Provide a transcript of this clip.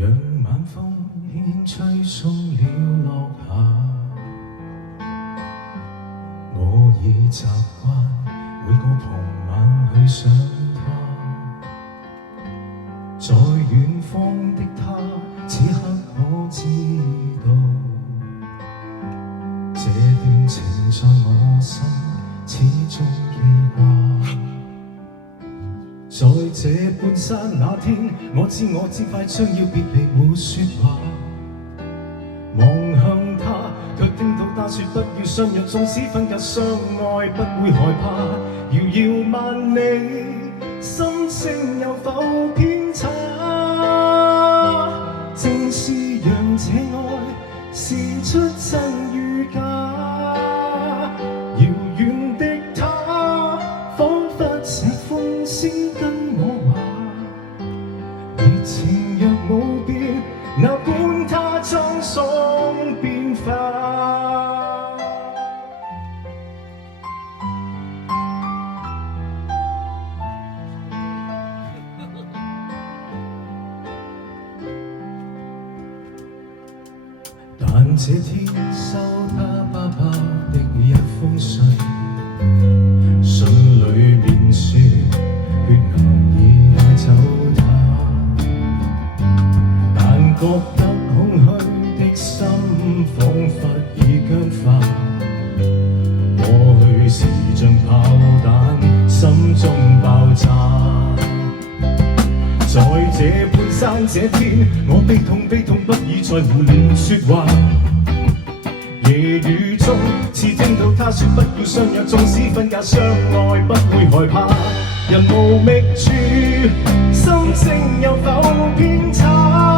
讓晚風輕吹送了落霞，我已習慣每個傍晚去想他，在遠方的他此刻可知道，這段情在我心始終記掛。在這半山那天，我知快將要別離，沒說話。望向他，卻聽到他說不要相約，縱使分隔相愛，不會害怕。遙遙萬里，心聲有否偏差？正是讓這愛試出真與假。遙遠的他，彷彿這風先跟我話，熱情若冇變，哪管他滄桑變化。但這天收他爸爸的一封信，信裏面說血癌已帶走他，但覺得空虛的心彷彿已僵化。過去時像炮彈，心中爆炸。在這半山這天，我悲痛不已再胡亂說話。夜雨中，似聽到他說不要相約，縱使分隔相愛，不會害怕。人無覓處，心聲有否偏差？